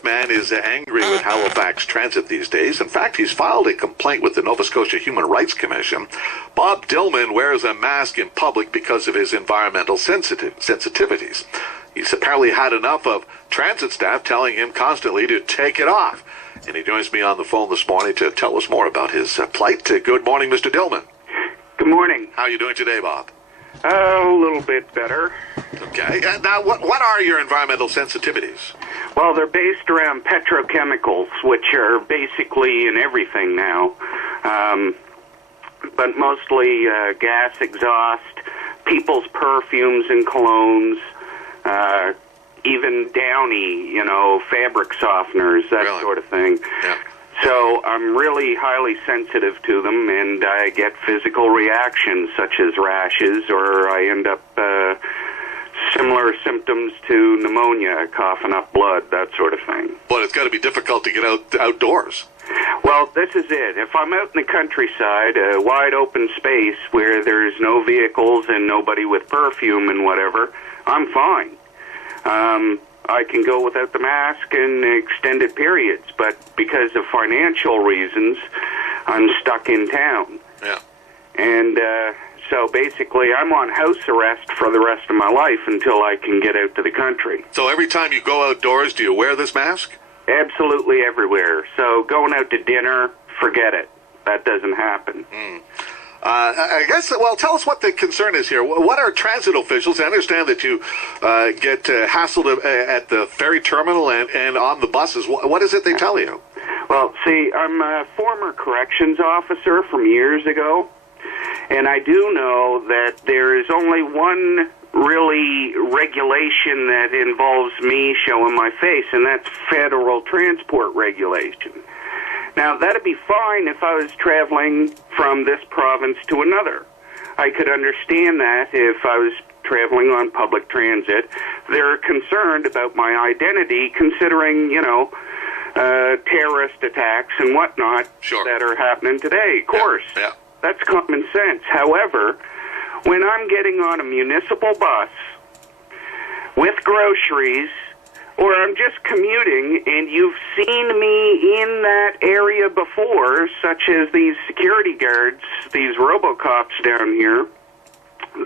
Fifth man is angry with Halifax Transit these days. In fact, he's filed a complaint with the Nova Scotia Human Rights Commission. Bob Dillman wears a mask in public because of his environmental sensitivities. He's apparently had enough of transit staff telling him constantly to take it off. And he joins me on the phone this morning to tell us more about his plight. Good morning, Mr. Dillman. Good morning. How are you doing today, Bob? A little bit better. Okay. Now, what are your environmental sensitivities? Well, they're based around petrochemicals, which are basically in everything now, but mostly gas exhaust, people's perfumes and colognes, even Downy, fabric softeners, that Really? sort of thing. Yeah. So I'm really highly sensitive to them, and I get physical reactions such as rashes, or I end up similar symptoms to pneumonia, coughing up blood, that sort of thing. But it's got to be difficult to get outdoors. Well, this is it. If I'm out in the countryside, a wide open space where there's no vehicles and nobody with perfume and whatever, I'm fine. I can go without the mask in extended periods, but because of financial reasons, I'm stuck in town. Yeah. And so basically, I'm on house arrest for the rest of my life until I can get out to the country. So every time you go outdoors, do you wear this mask? Absolutely everywhere. So going out to dinner, forget it. That doesn't happen. I guess, well, tell us what the concern is here. What are transit officials? I understand that you get hassled at the ferry terminal and on the buses. What is it they tell you? Well, see, I'm a former corrections officer from years ago, and I do know that there is only one really regulation that involves me showing my face, and that's federal transport regulation. Now, that'd be fine if I was traveling from this province to another. I could understand that if I was traveling on public transit. They're concerned about my identity, considering, terrorist attacks and whatnot that are happening today. Of course, that's common sense. However, when I'm getting on a municipal bus with groceries, or I'm just commuting, and you've seen me in that area before, such as these security guards, these RoboCops down here,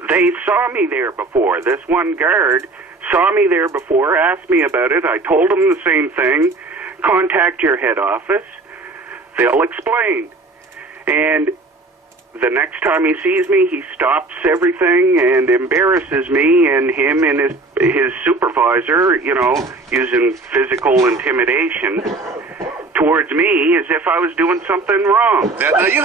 they saw me there before. This one guard saw me there before, asked me about it. I told him the same thing. Contact your head office. They'll explain. And the next time he sees me, he stops everything and embarrasses me and him and his supervisor, using physical intimidation towards me as if I was doing something wrong. Now you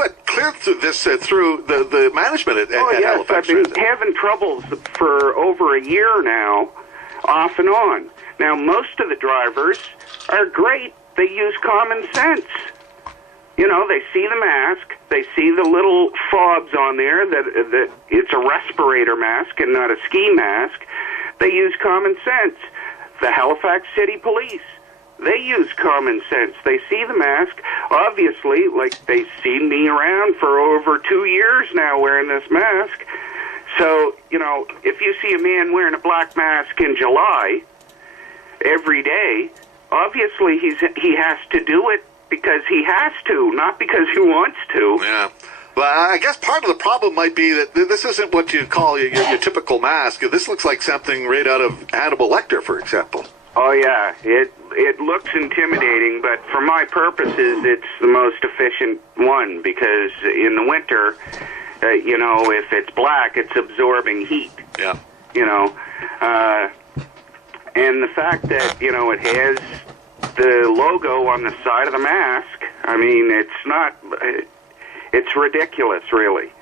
had cleared through this through the management at Halifax. I've been having troubles for over a year now, off and on. Now, most of the drivers are great. They use common sense. They see the mask, they see the little fobs on there that it's a respirator mask and not a ski mask. They use common sense. The Halifax City Police, they use common sense. They see the mask. Obviously, like they've seen me around for over 2 years now wearing this mask. So, if you see a man wearing a black mask in July every day, obviously he has to do it because he has to, not because he wants to. Yeah. Well, I guess part of the problem might be that this isn't what you call your typical mask. This looks like something right out of Hannibal Lecter, for example. Oh, yeah. It looks intimidating, but for my purposes, it's the most efficient one because in the winter, if it's black, it's absorbing heat. Yeah. And the fact that, it has the logo on the side of the mask, it's ridiculous, really.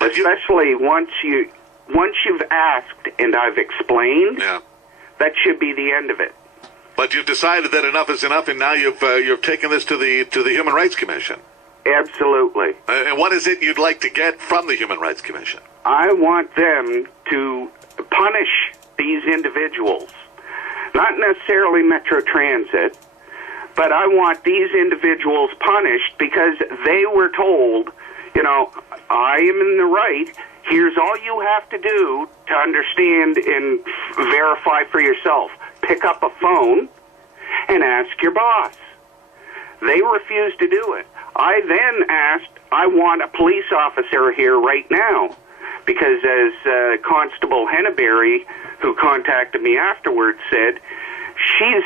Especially once you've asked and I've explained, that should be the end of it. But you've decided that enough is enough, and now you've taken this to the Human Rights Commission. Absolutely. And what is it you'd like to get from the Human Rights Commission? I want them to punish these individuals. Not necessarily Metro Transit, but I want these individuals punished because they were told, I am in the right. Here's all you have to do to understand and verify for yourself. Pick up a phone and ask your boss. They refused to do it. I then asked, I want a police officer here right now, because as Constable Henneberry, who contacted me afterwards, said, she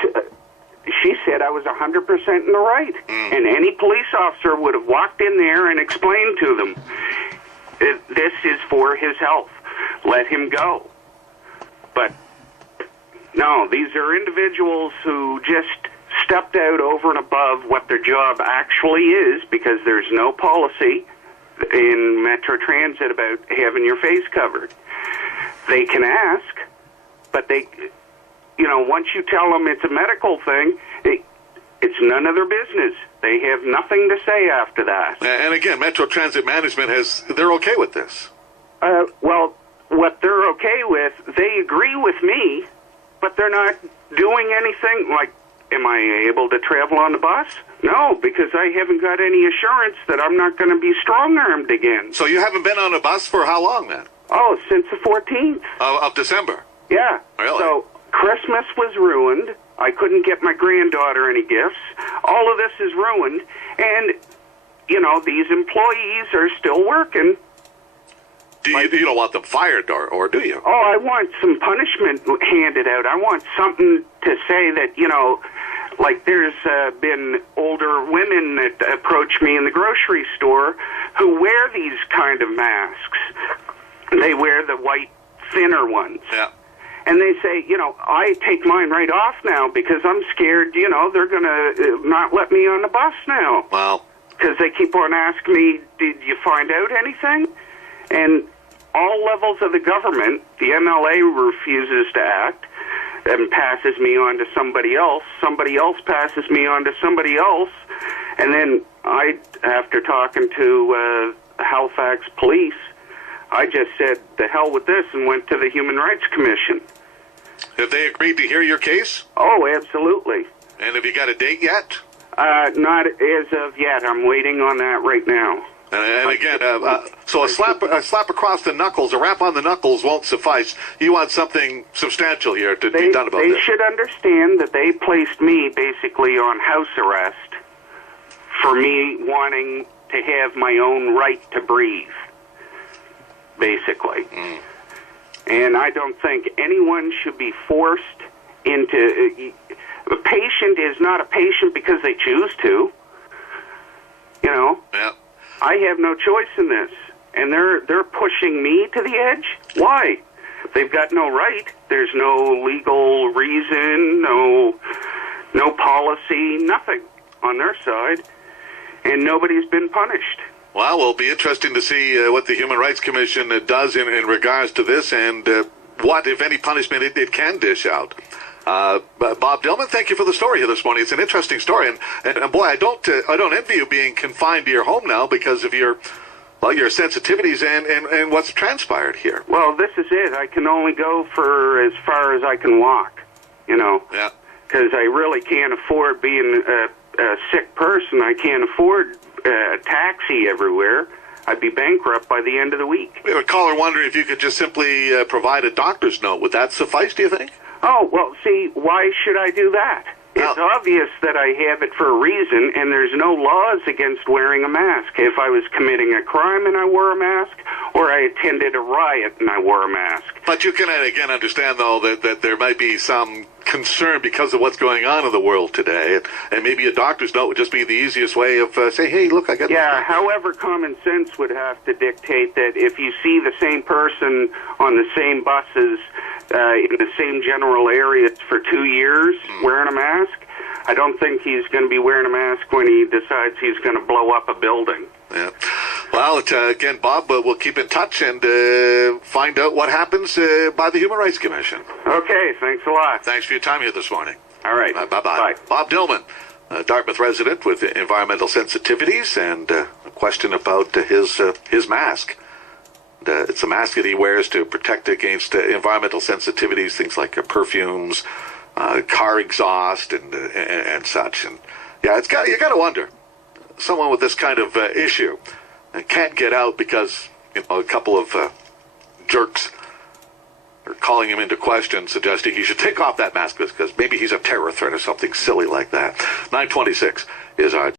said I was 100% in the right. And any police officer would have walked in there and explained to them, this is for his health. Let him go. But no, these are individuals who just stepped out over and above what their job actually is, because there's no policy in Metro Transit about having your face covered. They can ask, but they, once you tell them it's a medical thing, it's none of their business. They have nothing to say after that. And again, Metro Transit Management they're okay with this. Well, what they're okay with, they agree with me, but they're not doing anything. Like, am I able to travel on the bus? No, because I haven't got any assurance that I'm not going to be strong-armed again. So you haven't been on a bus for how long, then? Oh, since the 14th. Of December? Yeah. Really? So Christmas was ruined. I couldn't get my granddaughter any gifts. All of this is ruined. And, these employees are still working. You don't want them fired, or do you? Oh, I want some punishment handed out. I want something to say that, like there's been older women that approach me in the grocery store who wear these kind of masks. They wear the white, thinner ones. Yeah. And they say, I take mine right off now because I'm scared, they're going to not let me on the bus now. Wow. Because they keep on asking me, did you find out anything? And all levels of the government, the MLA refuses to act and passes me on to somebody else. Somebody else passes me on to somebody else. And then after talking to Halifax police, I just said, the hell with this, and went to the Human Rights Commission. Have they agreed to hear your case? Oh, absolutely. And have you got a date yet? Not as of yet. I'm waiting on that right now. And again, so a slap across the knuckles, a rap on the knuckles won't suffice. You want something substantial here to be done about this. They should understand that they placed me basically on house arrest for me wanting to have my own right to breathe, basically. And I don't think anyone should be forced into... A patient is not a patient because they choose to. Yeah. I have no choice in this, and they're pushing me to the edge. Why? They've got no right. There's no legal reason, no policy, nothing on their side, and nobody's been punished. Well, it'll be interesting to see what the Human Rights Commission does in regards to this, and what, if any, punishment it can dish out. Bob Dillman, thank you for the story here this morning. It's an interesting story, and boy, I don't envy you being confined to your home now because of your sensitivities and what's transpired here. Well, this is it. I can only go for as far as I can walk, Yeah. Because I really can't afford being a sick person. I can't afford a taxi everywhere. I'd be bankrupt by the end of the week. We have a caller wondering if you could just simply provide a doctor's note. Would that suffice, do you think? Oh, well, see, why should I do that? It's obvious that I have it for a reason, and there's no laws against wearing a mask. If I was committing a crime and I wore a mask, or I attended a riot and I wore a mask. But you can, again, understand, though, that there might be some concern because of what's going on in the world today, and maybe a doctor's note would just be the easiest way of saying, hey, look, I got... Yeah, however, common sense would have to dictate that if you see the same person on the same buses in the same general areas for 2 years wearing a mask, I don't think he's going to be wearing a mask when he decides he's going to blow up a building. Yeah. Well, again, Bob, we'll keep in touch and find out what happens by the Human Rights Commission. Okay, thanks a lot. Thanks for your time here this morning. All right. Bye-bye. Bye. Bob Dillman, Dartmouth resident with environmental sensitivities, and a question about his mask. It's a mask that he wears to protect against environmental sensitivities, things like perfumes, car exhaust, and such. And yeah, you got to wonder, someone with this kind of issue can't get out because a couple of jerks or calling him into question, suggesting he should take off that mask because maybe he's a terror threat or something silly like that. 9:26 is our